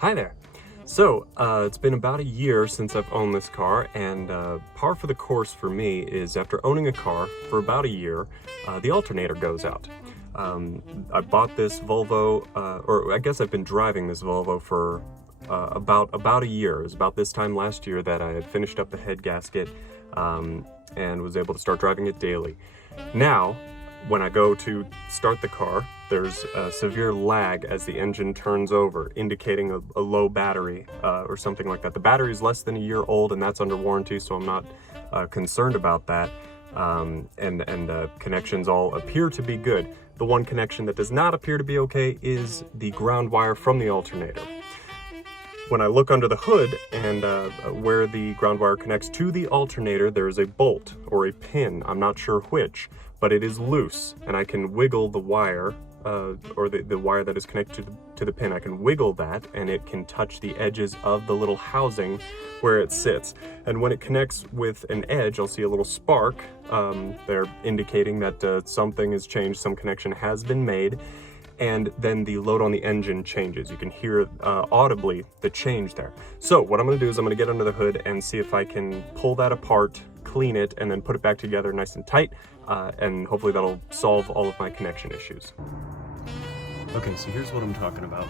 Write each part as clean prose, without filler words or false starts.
Hi there. So, it's been about a year since I've owned this car, and par for the course for me is after owning a car for about a year, the alternator goes out. I bought this Volvo, or I guess I've been driving this Volvo for about a year. It was about this time last year that I had finished up the head gasket and was able to start driving it daily. Now, when I go to start the car, there's a severe lag as the engine turns over, indicating a low battery or something like that. The battery is less than a year old, and that's under warranty, so I'm not concerned about that. Connections all appear to be good. The one connection that does not appear to be okay is the ground wire from the alternator. When I look under the hood and where the ground wire connects to the alternator, there is a bolt or a pin, I'm not sure which, but it is loose, and I can wiggle the wire, or the wire that is connected to the pin. I can wiggle that, and it can touch the edges of the little housing where it sits. And when it connects with an edge, I'll see a little spark there indicating that something has changed, some connection has been made, and then the load on the engine changes. You can hear audibly the change there. So what I'm gonna do is I'm gonna get under the hood and see if I can pull that apart, clean it, and then put it back together nice and tight, and hopefully that'll solve all of my connection issues. Okay, so here's what I'm talking about.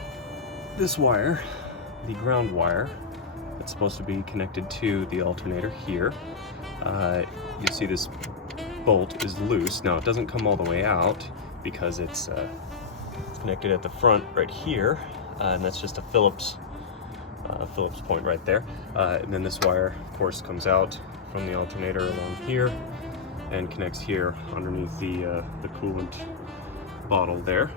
This wire, the ground wire, it's supposed to be connected to the alternator here. You see this bolt is loose. Now it doesn't come all the way out because it's connected at the front right here, and that's just a Phillips point right there. And then this wire, of course, comes out from the alternator along here and connects here underneath the coolant bottle there.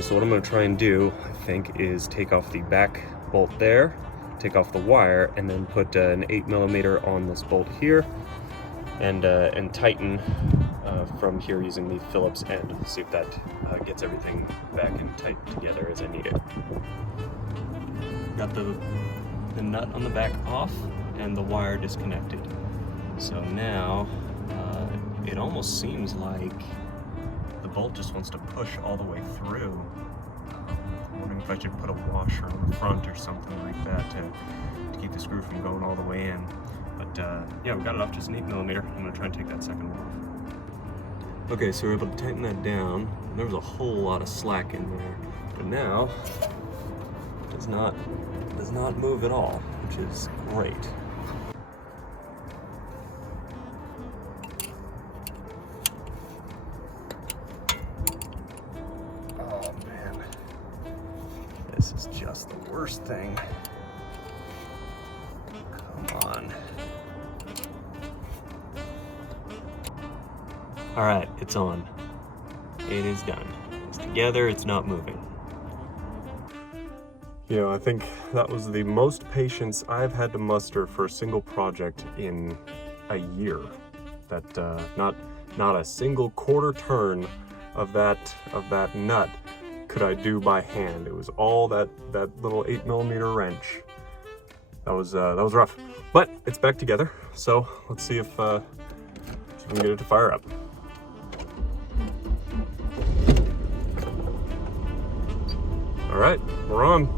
So what I'm going to try and do, I think, is take off the back bolt there, take off the wire, and then put an 8mm on this bolt here, and tighten from here using the Phillips end. See if that gets everything back and tight together as I need it. Got the nut on the back off and the wire disconnected. So now it almost seems like the bolt just wants to push all the way through. I'm wondering if I should put a washer on the front or something like that to keep the screw from going all the way in. But yeah, we got it off just an 8mm. I'm gonna try and take that second one off. Okay, so we're able to tighten that down. There was a whole lot of slack in there, but now it does not move at all, which is great. Oh man, this is just the worst thing. Come on. All right, it's on. It is done. It's together, it's not moving. You know, I think that was the most patience I've had to muster for a single project in a year. That not a single quarter turn of that nut could I do by hand. It was all that little 8mm wrench. That was rough, but it's back together. So let's see if we can get it to fire up. All right, we're on.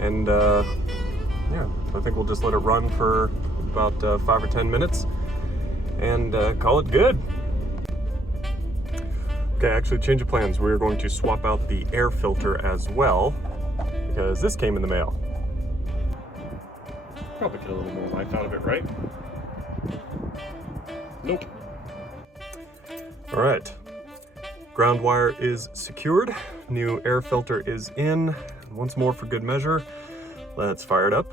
And yeah, I think we'll just let it run for about 5 or 10 minutes and call it good. Okay, actually, change of plans. We're going to swap out the air filter as well because this came in the mail. Probably get a little more life out of it, right? Nope. All right. Ground wire is secured, new air filter is in. Once more for good measure, let's fire it up.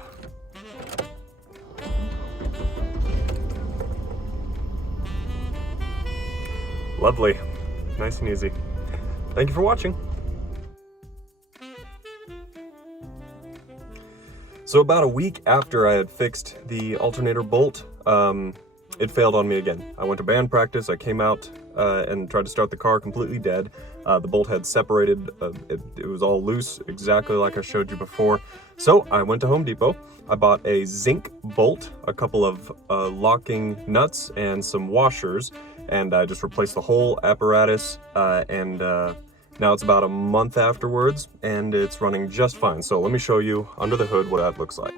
Lovely, nice and easy. Thank you for watching. So about a week after I had fixed the alternator bolt, it failed on me again. I went to band practice, I came out and tried to start the car completely dead. The bolt had separated, it was all loose, exactly like I showed you before. So I went to Home Depot, I bought a zinc bolt, a couple of locking nuts, and some washers, and I just replaced the whole apparatus and Now it's about a month afterwards, and it's running just fine. So let me show you under the hood what that looks like.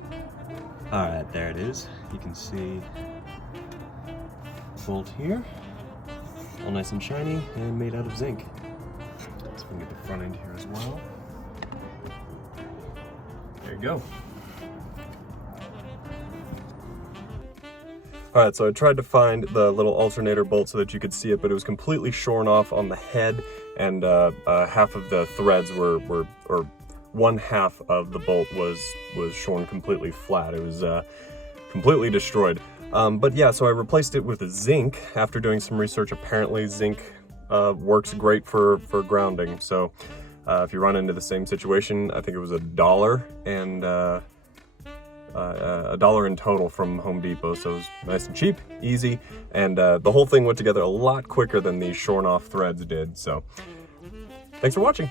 All right, there it is. You can see the bolt here, all nice and shiny and made out of zinc. So we can get the front end here as well. There you go. All right, so I tried to find the little alternator bolt so that you could see it, but it was completely shorn off on the head, and half of the threads were one half of the bolt was shorn completely flat. It was completely destroyed. But yeah, so I replaced it with zinc after doing some research. Apparently zinc works great for grounding. So if you run into the same situation, I think it was $1 and $1 in total from Home Depot. So it was nice and cheap, easy, and the whole thing went together a lot quicker than these shorn off threads did. So thanks for watching.